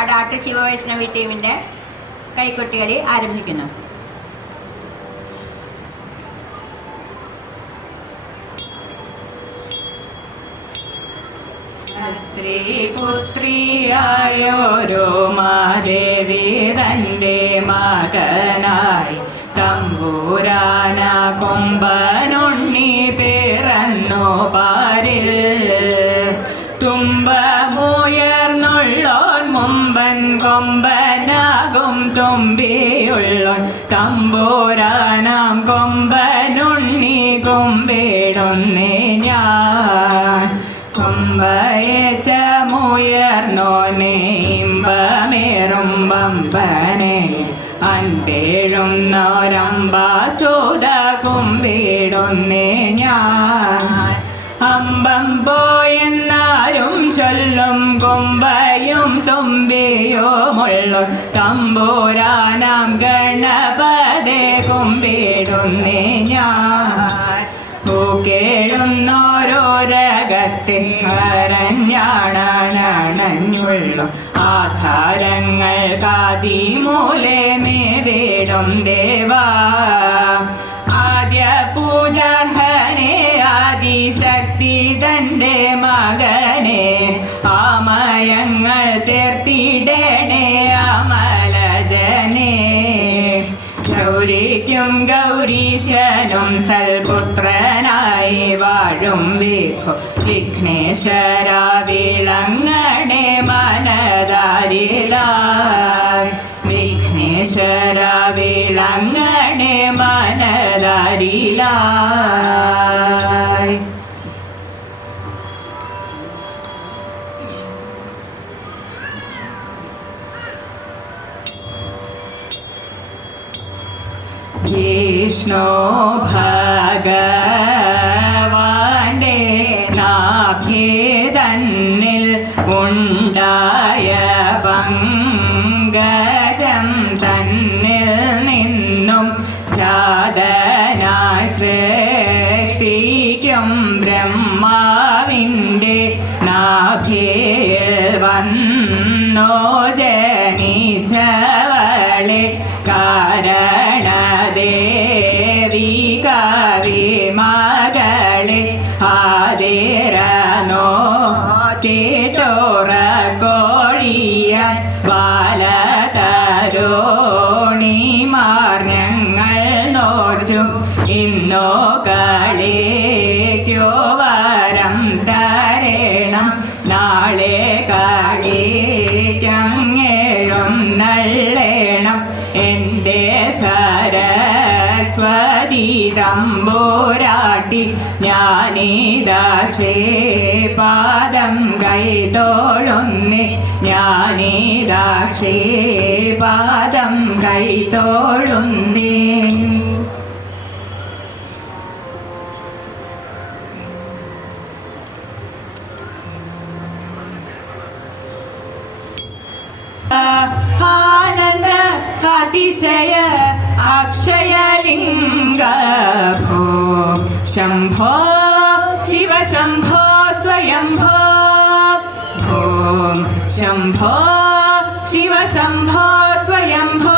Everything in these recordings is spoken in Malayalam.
അടാട്ട് ശിവവൈഷ്ണവി ടീമിന്റെ കൈക്കൊട്ടികളി ആരംഭിക്കുന്നു. ായോരോ പുത്രിയായോരോ മാദേവി തന്റെ മകനായി തമ്പൂരാന കൊമ്പനുണ്ണി കൊമ്പനാകും തുമ്പിയുള്ളോൻ തമ്പൂരാനാം കൊമ്പനുണ്ണി കൊമ്പിടുന്നേ ഞാൻ. കൊമ്പയേറ്റമുയർന്നോനെ ഇമ്പമേറും ബമ്പനെ അൻപേഴും നോരമ്പാസുത കുമ്പിടുന്നേ ഞാൻ. അമ്പം പോയെന്നാരും ചൊല്ലും കൊമ്പയും തുമ്പിയുമുള്ളു തമ്പൂരാനാം ഗണപതേ കുമ്പിടുന്നേ ഞാൻ. പൂക്കേഴുന്നോരോരകത്തെ അരഞ്ഞാണഞ്ഞുള്ളു ആധാരങ്ങൾ കാതി മൂലെ മേവിടും ദേവാ. ആദ്യ പൂജാർഹനെ ആദിശക്തി തന്റെ മകനെ. ആമയങ്ങൾ തീർത്തിടണേ ഗൗരിക്കും ഗൗരീശനും സൽപുത്രനായി വാഴും വിഭു വിഘ്നേശ്വര വിളങ്ങണേ മനതാരിലായി. വിഘ്നേശ്വര വിളങ്ങണേ മനതാരിലായി. വിഷ്ണു ഭഗവാന്റെ body. ഞാനീതാ ശ്രീപാദം കൈതോഴുന്നേ ഞാനീതാ പാദം കൈതോഴുന്നേ ആനന്ദ അതിശയ अक्षयलिङ्ग भो शम्भो शिव शम्भो स्वयम्भो ॐ शम्भो शिव शम्भो स्वयम्भो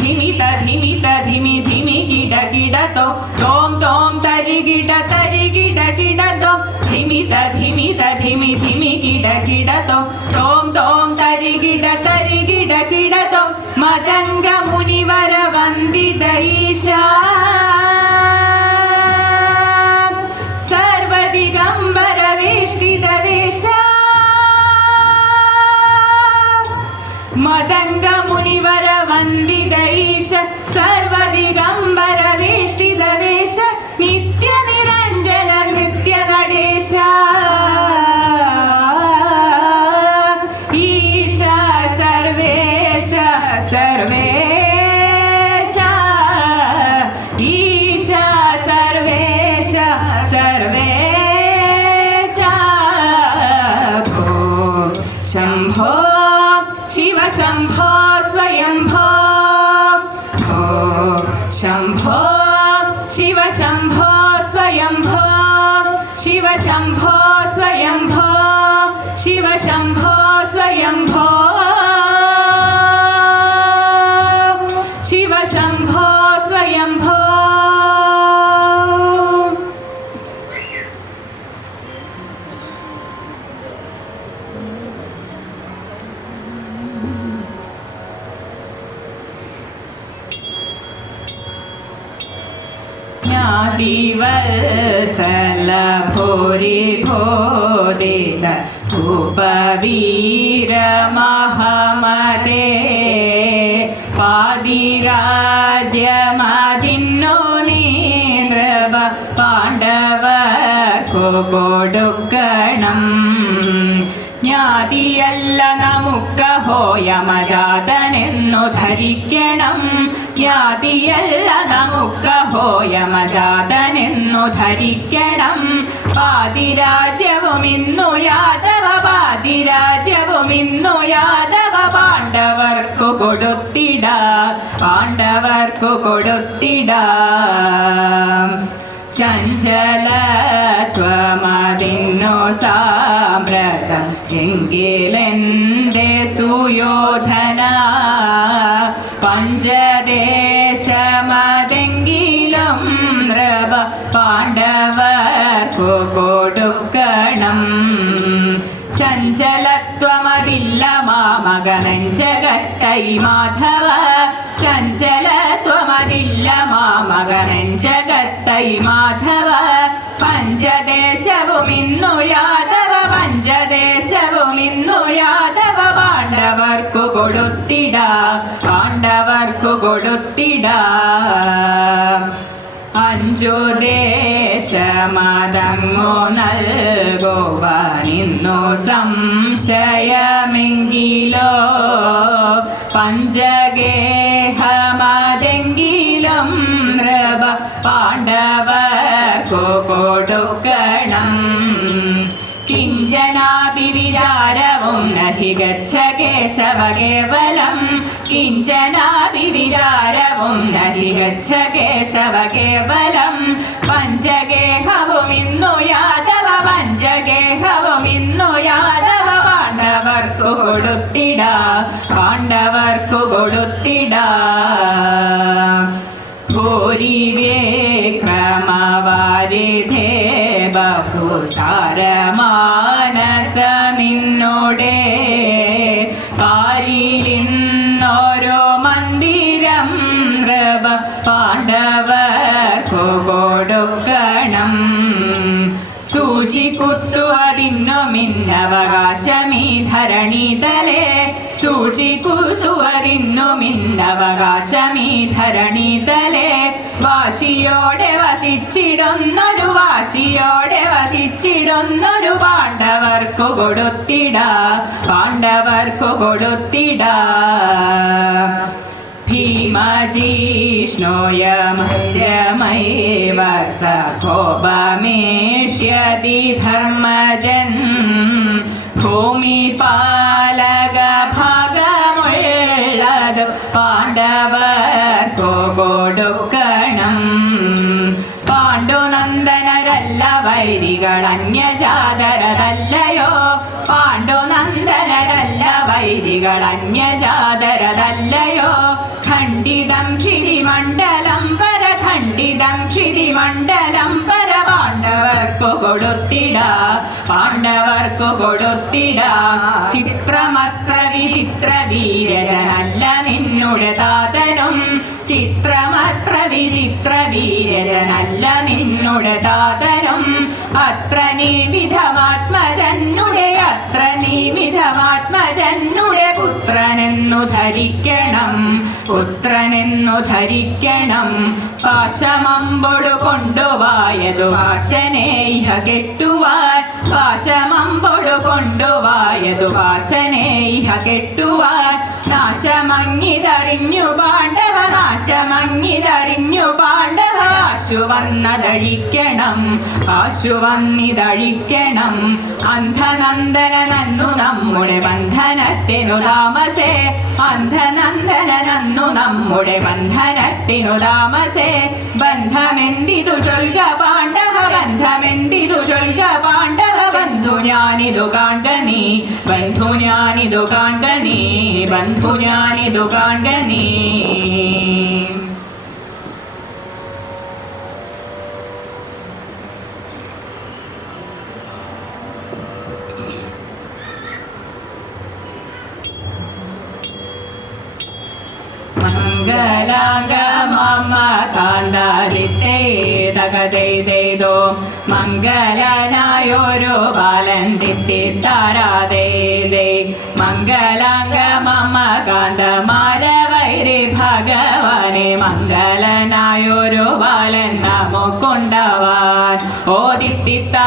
धिमित धिमित धिमि धिमि गिड गिडतो तों तों तरि गिड तरि गिड गिडतो धिमित धिमित धिमि धिमि गिड गिडतो மதங்க शम्भो स्वयम्भो शिव शम्भो स्वयम्भो ज्ञातिवल्सलभोरिभोदित ഉപവീര പാതിരാജ്യമതിന്നു നീന്ദ്രവ പാണ്ഡവർക്കു കൊടുക്കണം. ജ്ഞാതിയല്ല നമുക്കഹോ ഹോയമജാതനെന്നു ധരിക്കണം. ജ്ഞാതിയല്ല നമുക്കഹോ യമജാതനെന്നു ധരിക്കണം. പാതിരാജ്യവും ഇന്നു യാദവ പാതിരാജ്യവും ഇന്നു യാദവ പാണ്ഡവർക്കു കൊടുത്തിട പാണ്ഡവർക്കു കൊടുത്തിട. ചഞ്ചലത്വമതിന്നു സാമ്രതം എങ്കിലെന്റെ സുയോധന. പഞ്ചദേശമാ പാണ്ഡവർക്കു കൊടുക്കണം. ചഞ്ചലത്വമതില്ല മാമകനഞ്ചകത്തൈ മാധവ. ചഞ്ചലത്വമതില്ല മാമകനഞ്ചകത്തൈ മാധവ. പഞ്ചദേശവും ഇന്നു യാദവ പഞ്ചദേശവും ഇന്നു യാദവ. പാണ്ഡവർക്കു കൊടുത്തിട പാണ്ഡവർക്കു കൊടുത്തിട. അഞ്ചു ദേശമതങ്ങു നൽകുവാനിന്നു സംശയമെങ്കിലോ? പഞ്ചഗേഹമതെങ്കിലും നൃപ പാണ്ഡവർക്കു കൊടുക്കണം. കിഞ്ചനാഭിവിചാരവും നഹി ഗച്ഛ കേശവ കേവലം കിഞ്ചനാഭിവിചാരവും നഹി ഗച്ഛ കേശവ കേവലം. പഞ്ചഗേഹവും ഇന്നു യാദവ പഞ്ചഗേഹവും പാണ്ഡവർക്കു കൊടുക്കണം. സൂചി കുത്തുവതിന്നു മിന്നവകാശമീ ധരണീതലേ സൂചി കുത്തുവതിന്നു മിന്നവകാശമീ ധരണീതലേ വാശിയോടെ വസിച്ചിടുന്നൊരു വാശിയോടെ വസിച്ചിടുന്നൊരു പാണ്ഡവർക്കു കൊടുത്തിട. പാണ്ഡവർക്കു കൊടുത്തിട. ധർമ്മജൻ ഭൂമിപാലക ഭാഗമുള്ളതു പാണ്ഡവർക്കു കൊടുക്കണം പാണ്ഡുനന്ദനരല്ല വൈരികൾ അന്യജാതരതല്ലയോ പാണ്ഡുനന്ദനരല്ല വൈരികൾ അന്യജാതരതല്ലയോ പാണ്ഡവർക്കു കൊടുത്തിട പാണ്ഡവർക്കു കൊടുത്തിട. ചിത്രമത്ര വിചിത്ര വീരജനല്ല നിന്നുടെ താതനും ചിത്രമത്ര വിചിത്ര വീരജനല്ല നിന്നുടെ താതനും അത്ര നീ വിധമാത്മജന്നുടെ അത്ര നീ വിധമാത്മജന്നുടെ പുത്രനെന്നു ധരിക്കണം പുത്രനെന്നു ധരിക്കണം. പാശമമ്പൊടു കൊണ്ടുവായതു വാശനേഹ കെട്ടുവാൻ പാശമമ്പൊടു കൊണ്ടുവായതു വാശനേഹ കെട്ടുവാൻ. നാശമങ്ങിതറിഞ്ഞു പാണ്ഡവ നാശമങ്ങിതറിഞ്ഞു ആശു വന്നതഴിക്കണം അന്ധനന്ദനന്നു നമ്മുടെ ബന്ധനത്തിനു താമസേ അന്ധനന്ദനന്നു നമ്മുടെ ബന്ധനത്തിനു താമസേ. ബന്ധമെന്തിതു ചൊൽക പാണ്ഡവ ബന്ധമെന്തിതു ചൊൽക പാണ്ഡവ? ബന്ധു ഞാനിതു കാണ്ടണി ബന്ധു ഞാനിതു കാണ്ടണി ബന്ധു ഞാനിതു കാണ്ടനീ മംഗലാംഗ മമ കാന്താരിത്തേ തകതൈതൈതോ മംഗലനായൊരു ബാലൻ തിത്തിത്താരാതേ മംഗലാംഗ മമ കാന്തമാരവൈരി ഭഗവാനെ. മംഗലനായൊരു ബാലൻ നമുക്കുണ്ടവാൻ ഓ ദിത്തിത്താരാ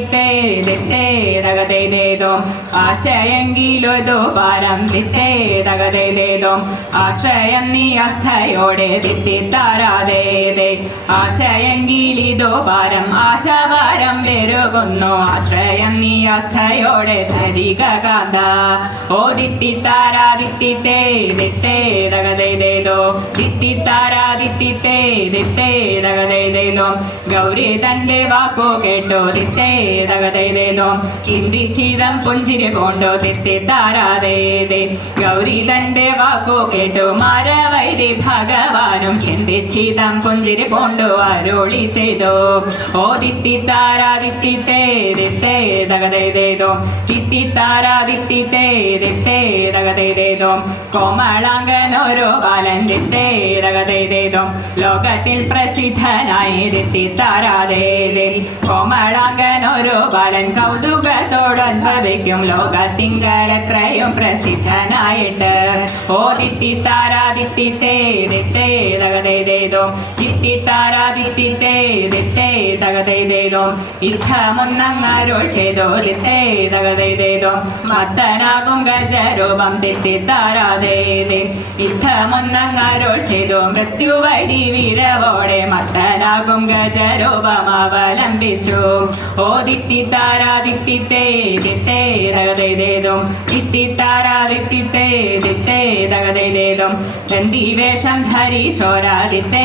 ദിത്തേ തകതൈതേതോ ആശയെങ്കിലൊരു പാരം ദിത്തേ തകതൈതേതോ ആശ്രയം നീ അസ്ഥയോടെ ദിത്തിത്താരാതേ ആശയെങ്കിലിതോ പാരം ആശാവാരം പെരുകുന്നു. ആശ്രയം നീ അസ്ഥയോടെ തരിക കാന്ത ഓ ദിത്തേ തകതൈതേതോ ദിത്തിത്താരാ ദിത്തിത്തേ ദിത്തേ തകതൈതേതോ ഗൗരി തന്റെ വാക്കോ കേട്ടോ ദിത്തേ ചിന്തി ചിന്തിച്ചിതം പുഞ്ചിരി കൊണ്ടോ ദിത്തിത്താരാതേ ഗൗരി തന്റെ വാക്കോ കേട്ടോ മരവൈരി ഭഗവാനും ചിന്തിച്ചിതം പുഞ്ചിരി കൊണ്ടോ അരുളി ചെയ്തോ. ഓ ദിത്തിത്താരാ താരാ ദിത്തേ തകതൈതേതോ താരാ ദിത്തിത്തേ ദിത്തേ തകതൈതേതോ കോമളാങ്കനോരോ ബാലൻ തകതൈതേതോ ലോകത്തിൽ പ്രസിദ്ധനായി ദിത്തിത്താരാതേ കോമളാങ്കനോരോ ബാലൻ കൗതുകത്തോടനുഭവിക്കും ലോകത്തിങ്കലെത്രയും പ്രസിദ്ധനായിട്ട്. ഓ തേ തേ തകതേ തകതൈതേതോ ദിത്തിത്താരാ ദിത്തിത്തേ ദിത്തേ മത്തനാകും ഗജരൂപം ദിത്തിത്താരാതേ യുദ്ധമൊന്നങ്ങാരോൾ ചെയ്തോ മൃത്യുവരി വീരവോടെ. മത്തനാകും ഗജരൂപം അവലംബിച്ചു. ഓ ദിത്തേ തകതൈതേതോ ദിത്തിത്താരാ ദിത്തിത്തേ ദിത്തേ തകതൈതേതോ ചന്തി വേഷം ധരിച്ചോരാ ദിത്തേ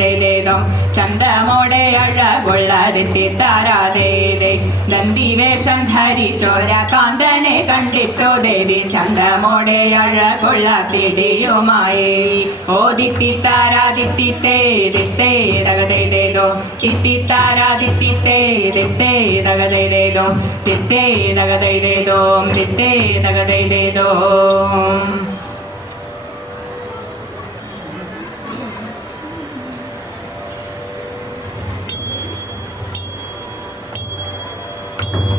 തകതൈതേതോ ചന്തമോടെ അഴകൊള്ള ദിത്തിത്താരാതേ നന്ദി വേഷം ധരിച്ചോര കാന്തനെ കണ്ടിട്ടോ ദേവി. ചന്തമോടെ അഴകൊള്ള പിടിയുമായി. ഓ ദിത്തിത്താരാ ദിത്തിത്തേ ദിത്തേ തകതൈതേതോ ചിത്തിത്താരാ ദിത്തിത്തേ ദിത്തേ തകതൈതേതോ ദിത്തേ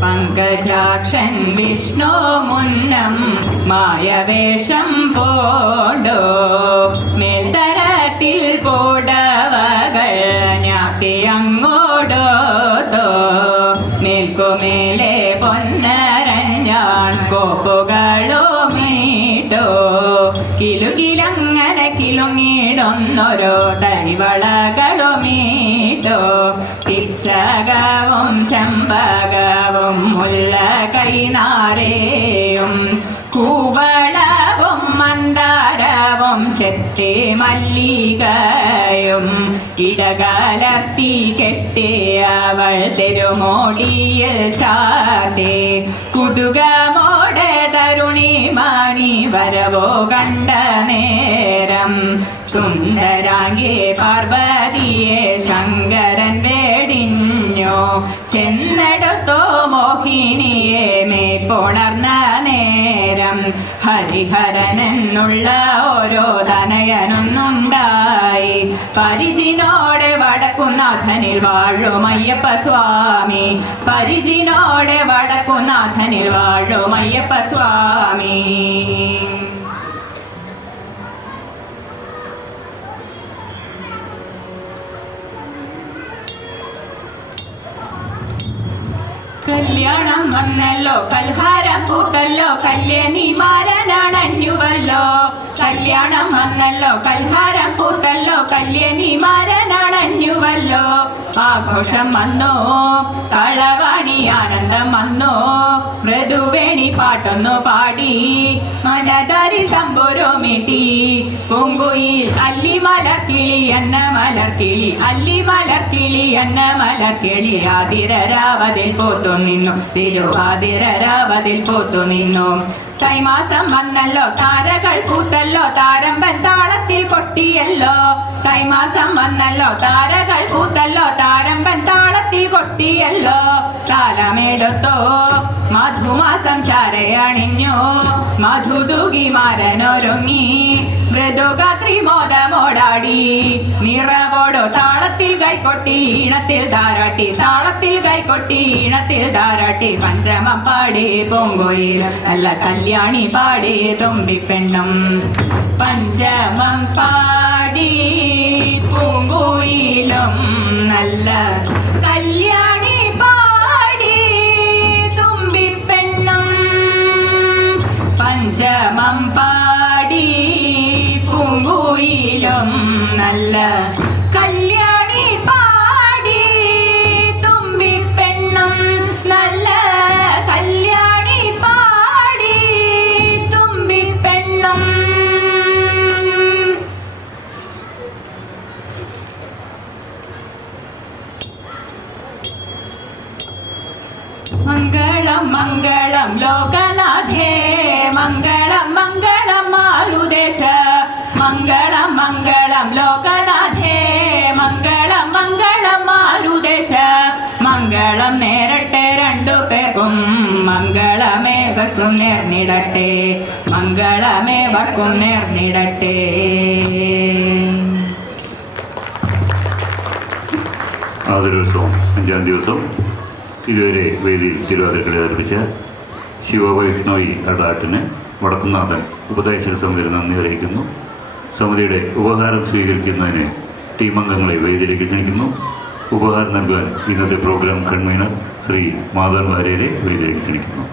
പങ്കജാക്ഷൻ വിഷ്ണു മുന്നം മായവേഷം പോടോ. മേൽത്തരത്തിൽ പോടവകൾ ഞാത്തി അങ്ങോടോതോ മേൽക്കുമേലെ പൊന്നരഞ്ഞാൺ കോപ്പുകളോ മീട്ടോ. കിലുകിലങ്ങനെ കിലുങ്ങിടൊന്നൊരോ തരിവളകളോ മീട്ടോ. പിച്ചകവും ചമ്പകവും മുല്ല കൈനാരേയും. കൂവളവും മന്ദാരവും ചെത്തി മല്ലികയും. ഇടകലർത്തി കെട്ടിയവൾ തെരുമോടിയിൽ ചാത്തേ കുതുകമോടെ തരുണി മാണി വരവോ കണ്ട നേരം. സുന്ദരാംഗേ പാർവതിയെ ശങ്കരൻ ചെന്നെടുത്തോ മോഹിനിയെ മേൽപ്പുണർന്ന നേരം. ഹരിഹരനെന്നുള്ള ഓരോ തനയനൊന്നുണ്ടായി. പരിചിനോടെ വടക്കുനാഥനിൽ വാഴും അയ്യപ്പ സ്വാമി. പരിചിനോടെ വടക്കുനാഥനിൽ വാഴും അയ്യപ്പ സ്വാമി. കല്യാണം വന്നല്ലോ കൽഹാരം കൂട്ടല്ലോ കല്യാണി മാരനാണഞ്ഞുവല്ലോ. കല്യാണം വന്നല്ലോ കൽഹാരം കൂട്ടല്ലോ കല്യാണി മാരനാണഞ്ഞുവല്ലോ ആഘോഷം വന്നോ കളവാണി ആനന്ദം വന്നോ മൃദുവേണി പാട്ടൊന്നു പാടി മനതാരി തമ്പുരോ മീട്ടി. പൂങ്കുയിൽ അല്ലി മലർക്കിളി എന്ന മലർക്കിളി അല്ലി മലർക്കിളി എന്ന മലർക്കിളി. ആതിരരാവതിൽ പോത്തു നിന്നു തിരുവാതിരരാവതിൽ പോത്തു നിന്നു. തൈമാസം വന്നല്ലോ താരകൾ പൂത്തല്ലോ താരമ്പൻ താളത്തിൽ കൊട്ടിയല്ലോ തൈമാസം വന്നല്ലോ താരകൾ പൂത്തല്ലോ താരമ്പൻ താളത്തിൽ താളത്തിൽ കൊട്ടിയല്ലോ താലമെടുത്തോ. മധുമാസം ചാരയണിഞ്ഞു തൂകി മാരനൊരുങ്ങി. മൃദുഗാത്രി മോദമോടാടി നിറവോടോ താളത്തിൽ കൈകൊട്ടി ഈണത്തിൽ ധാരാട്ടി താളത്തിൽ കൈകൊട്ടി ഈണത്തിൽ ധാരാട്ടി. പഞ്ചമം പാടി പൊങ്കുയിൽ നല്ല കല്യാണി പാടി തുമ്പിപ്പെണ്ണും. പഞ്ചമം പാടി പൂങ്കുയിലും നല്ല കല്യാണി പാടി തുമ്പിപ്പെണ്ണും പഞ്ചമം പാടി പൂങ്കുയിലും നല്ല മംഗളമേവർക്കും നേർന്നിടട്ടെ മംഗളമേവർക്കും നേർന്നിടട്ടെ ആദരോത്സവം അഞ്ചാം ദിവസം ഇതുവരെ വേദിയിൽ തിരുവാതിരക്കളി അർപ്പിച്ച ശിവവൈഷ്ണവി അടാട്ടിന് വടക്കുന്നാഥൻ ഉപദേശക സമിതി നന്ദി അറിയിക്കുന്നു. സമിതിയുടെ ഉപഹാരം സ്വീകരിക്കുന്നതിന് ടീം അംഗങ്ങളെ വേദിയിലേക്ക് ക്ഷണിക്കുന്നു. ഉപഹാരം നൽകാൻ ഇന്നത്തെ പ്രോഗ്രാം കൺവീനർ ശ്രീ മാധവൻ വാര്യരെ വേദിയിലേക്ക് ക്ഷണിക്കുന്നു.